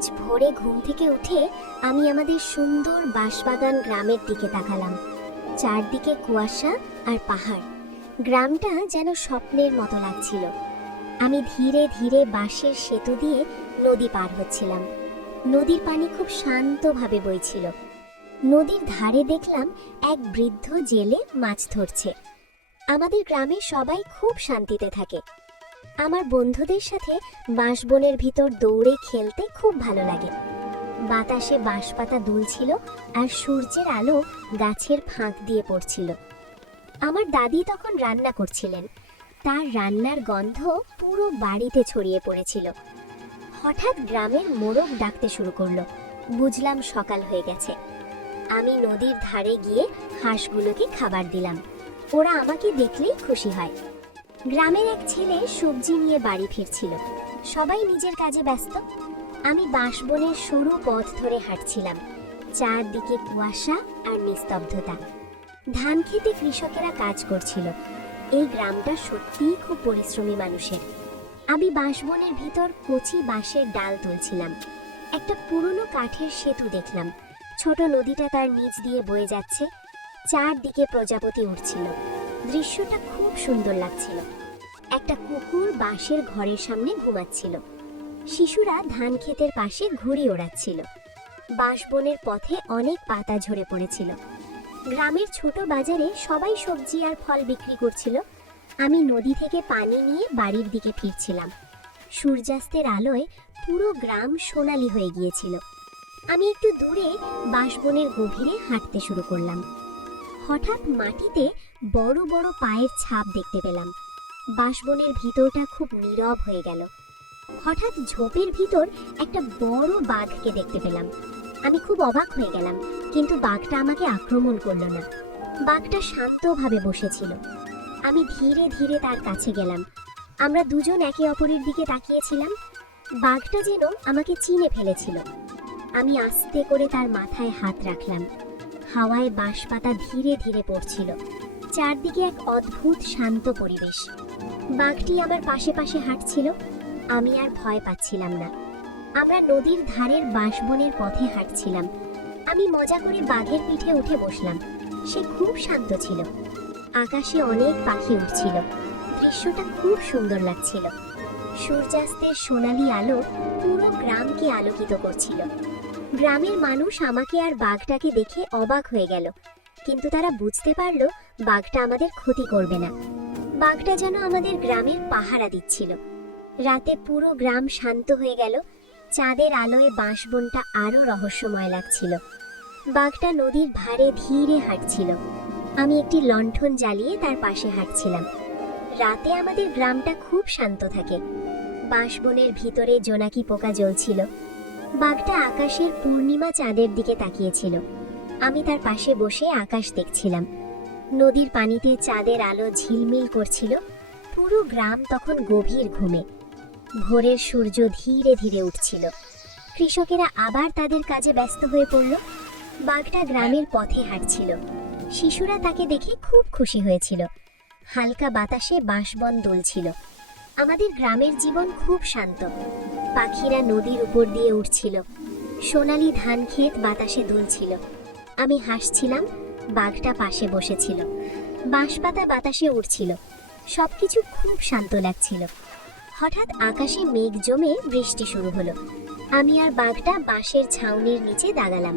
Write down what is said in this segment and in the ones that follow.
আজ ভোরে ঘুম থেকে উঠে আমি আমাদের সুন্দর বাঁশবাগান গ্রামের দিকে তাকালাম। চারদিকে কুয়াশা আর পাহাড়। গ্রামটা যেন স্বপ্নের মতো লাগছিল। আমি ধীরে ধীরে বাঁশের সেতু দিয়ে নদী পার হচ্ছিলাম। নদীর পানি খুব শান্তভাবে বইছিল। নদীর ধারে দেখলাম এক বৃদ্ধ জেলে মাছ ধরছে। আমাদের গ্রামে সবাই খুব শান্তিতে থাকে। আমার বন্ধুদের সাথে বাঁশবনের ভিতর দৌড়ে খেলতে খুব ভালো লাগে। বাতাসে বাঁশপাতা দুলছিল আর সূর্যের আলো গাছের ফাঁক দিয়ে পড়ছিল। আমার দাদি তখন রান্না করছিলেন। তার রান্নার গন্ধ পুরো বাড়িতে ছড়িয়ে পড়েছিল। হঠাৎ গ্রামের মোরগ ডাকতে শুরু করলো। বুঝলাম সকাল হয়ে গেছে। আমি নদীর ধারে গিয়ে হাঁসগুলোকে খাবার দিলাম। ওরা আমাকে দেখলেই খুশি হয়। গ্রামের এক ছেলে সবজি নিয়ে বাড়ি ফিরছিল। সবাই নিজের কাজে ব্যস্ত। আমি বাঁশবনের সরু পথ ধরে হাঁটছিলাম। চারদিকে কুয়াশা আর নিস্তব্ধতা। ধান খেতে কৃষকেরা কাজ করছিল। এই গ্রামটা সত্যিই খুব পরিশ্রমী মানুষের। আমি বাঁশবনের ভিতর কচি বাঁশের ডাল তুলছিলাম। একটা পুরনো কাঠের সেতু দেখলাম। ছোট নদীটা তার নিচ দিয়ে বয়ে যাচ্ছে। চারদিকে প্রজাপতি উড়ছিল। দৃশ্যটা খুব সুন্দর লাগছিল। একটা কুকুর বাঁশের ঘরের সামনে ঘুমাচ্ছিল। শিশুরা ধান ক্ষেতের পাশে ঘুড়ি ওড়াচ্ছিল। বাঁশবনের পথে অনেক পাতা ঝরে পড়েছিল। গ্রামের ছোট বাজারে সবাই সবজি আর ফল বিক্রি করছিল। আমি নদী থেকে পানি নিয়ে বাড়ির দিকে ফিরছিলাম। সূর্যাস্তের আলোয় পুরো গ্রাম সোনালী হয়ে গিয়েছিল। আমি একটু দূরে বাঁশবনের গভীরে হাঁটতে শুরু করলাম। হঠাৎ মাটিতে বড় বড় পায়ের ছাপ দেখতে পেলাম। বাঁশবনের ভিতরটা খুব নীরব হয়ে গেল। হঠাৎ ঝোপের ভিতর একটা বড় বাঘকে দেখতে পেলাম। আমি খুব অবাক হয়ে গেলাম, কিন্তু বাঘটা আমাকে আক্রমণ করল না। বাঘটা শান্তভাবে বসেছিল। আমি ধীরে ধীরে তার কাছে গেলাম। আমরা দুজন একে অপরের দিকে তাকিয়েছিলাম। বাঘটা যেন আমাকে চিনে ফেলেছিল। আমি আস্তে করে তার মাথায় হাত রাখলাম। হাওয়ায় বাঁশপাতা ধীরে ধীরে পড়ছিল। চারদিকে এক অদ্ভুত শান্ত পরিবেশ। বাঘটি আমার পাশে পাশে হাঁটছিল। আমি আর ভয় পাচ্ছিলাম না। আমরা নদীর ধারের বাঁশবনের পথে হাঁটছিলাম। আমি মজা করে বাঘের পিঠে উঠে বসলাম। সে খুব শান্ত ছিল। আকাশে অনেক পাখি উঠছিল। দৃশ্যটা খুব সুন্দর লাগছিল। সূর্যাস্তের সোনালী আলো পুরো গ্রামকে আলোকিত করছিল। গ্রামের মানুষ আমাকে আর বাঘটাকে দেখে অবাক হয়ে গেল, কিন্তু তারা বুঝতে পারল বাঘটা আমাদের ক্ষতি করবে না। বাঘটা যেন আমাদের গ্রামের পাহারা দিচ্ছিল। রাতে পুরো গ্রাম শান্ত হয়ে গেল। চাঁদের আলোয় বাঁশবনটা আরো রহস্যময় লাগছিল। বাঘটা নদীর ধারে ধীরে হাঁটছিল। আমি একটি লণ্ঠন জ্বালিয়ে তার পাশে হাঁটছিলাম। রাতে আমাদের গ্রামটা খুব শান্ত থাকে। বাঁশবনের ভিতরে জোনাকি পোকা জ্বলছিল। বাঘটা আকাশের পূর্ণিমা চাঁদের দিকে তাকিয়েছিল। আমি তার পাশে বসে আকাশ দেখছিলাম। নদীর পানিতে চাঁদের আলো ঝিলমিল করছিল। পুরো গ্রাম তখন গভীর ঘুমে। ভোরের সূর্য ধীরে ধীরে উঠছিল। কৃষকেরা আবার তাদের কাজে ব্যস্ত হয়ে পড়ল। বাঘটা গ্রামের পথে হাঁটছিল। শিশুরা তাকে দেখে খুব খুশি হয়েছিল। হালকা বাতাসে বাঁশবন দুলছিল। আমাদের গ্রামের জীবন খুব শান্ত। পাখিরা নদীর উপর দিয়ে উঠছিল। সোনালী ধান ক্ষেত বাতাসে দুলছিল। আমি হাসছিলাম। বাঘটা পাশে বসেছিল। বাঁশপাতা বাতাসে উড়ছিল। সবকিছু খুব শান্ত লাগছিল। হঠাৎ আকাশে মেঘ জমে বৃষ্টি শুরু হলো। আমি আর বাঘটা বাঁশের ছাউনির নিচে দাঁড়ালাম।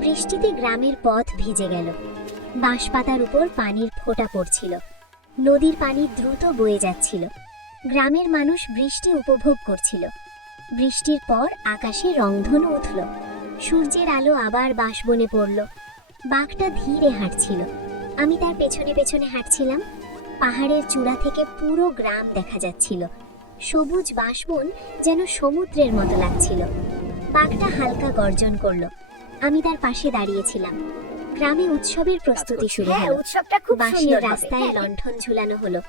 বৃষ্টিতে গ্রামের পথ ভিজে গেল। বাঁশপাতার উপর পানির ফোঁটা পড়ছিল। নদীর পানি দ্রুত বয়ে যাচ্ছিল। গ্রামের মানুষ বৃষ্টি উপভোগ করছিল। বৃষ্টির পর আকাশে রংধনু উঠল। সূর্যের আলো আবার বাঁশবনে পড়ল। বাঘটা ধীরে হাঁটছিল। আমি তার পেছনে পেছনে হাঁটছিলাম। পাহাড়ের চূড়া থেকে পুরো গ্রাম দেখা যাচ্ছিল। সবুজ বাঁশবন যেন সমুদ্রের মতো লাগছিল। বাঘটা হালকা গর্জন করলো। আমি তার পাশে দাঁড়িয়েছিলাম। গ্রামে উৎসবের প্রস্তুতি শুরু হলো। উৎসবটা খুব বাঁশের সুন্দর হবে। রাস্তায় লণ্ঠন ঝুলানো হলো।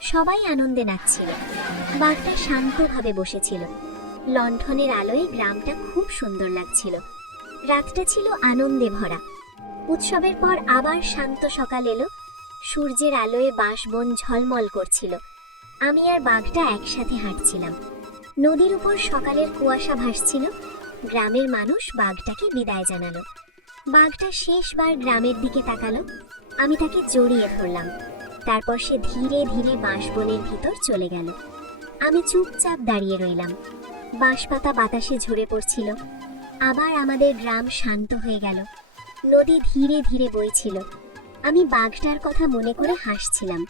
সবাই আনন্দে নাচছিল। বাঘটা শান্তভাবে বসেছিল। লণ্ঠনের আলোয় গ্রামটা খুব সুন্দর লাগছিল। রাতটা ছিল আনন্দে ভরা। উৎসবের পর আবার শান্ত সকাল এলো। সূর্যের আলোয় বাঁশবন ঝলমল করছিল। আমি আর বাঘটা একসাথে হাঁটছিলাম। নদীর উপর সকালের কুয়াশা ভাসছিল। গ্রামের মানুষ বাঘটাকে বিদায় জানালো। বাঘটা শেষবার গ্রামের দিকে তাকালো। আমি তাকে জড়িয়ে ধরলাম। তারপর সে ধীরে ধীরে বাঁশবনের ভিতর চলে গেল। আমি চুপচাপ দাঁড়িয়ে রইলাম। বাঁশপাতা বাতাসে ঝরে পড়ছিল। আবার আমাদের গ্রাম শান্ত হয়ে গেল। নদী ধীরে ধীরে বইছিল। আমি বাঘটার কথা মনে করে হাসছিলাম।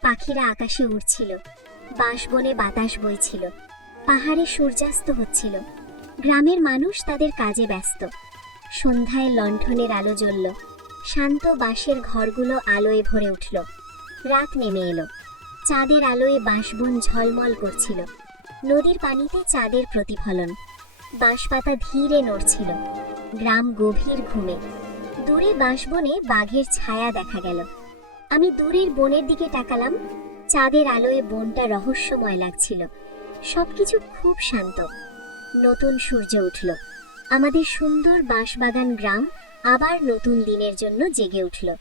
পাখিরা আকাশে উড়ছিল। বাঁশবনে বাতাস বইছিল। পাহাড়ে সূর্যাস্ত হচ্ছিল। গ্রামের মানুষ তাদের কাজে ব্যস্ত। সন্ধ্যায় লণ্ঠনের আলো জ্বলল। শান্ত বাঁশের ঘরগুলো আলোয় ভরে উঠল। রাত নেমে এলো। চাঁদের আলোয় বাঁশবন ঝলমল করছিল। নদীর পানিতে চাঁদের প্রতিফলন। বাঁশপাতা ধীরে নড়ছিল। গ্রাম গভীর ঘুমে। দূরে বাঁশবনে বাঘের ছায়া দেখা গেল। আমি দূরের বনের দিকে তাকালাম। চাঁদের আলোয় বনটা রহস্যময় লাগছিল। সবকিছু খুব শান্ত। নতুন সূর্য উঠল। আমাদের সুন্দর বাঁশবাগান গ্রাম আবার নতুন দিনের জন্য জেগে উঠল।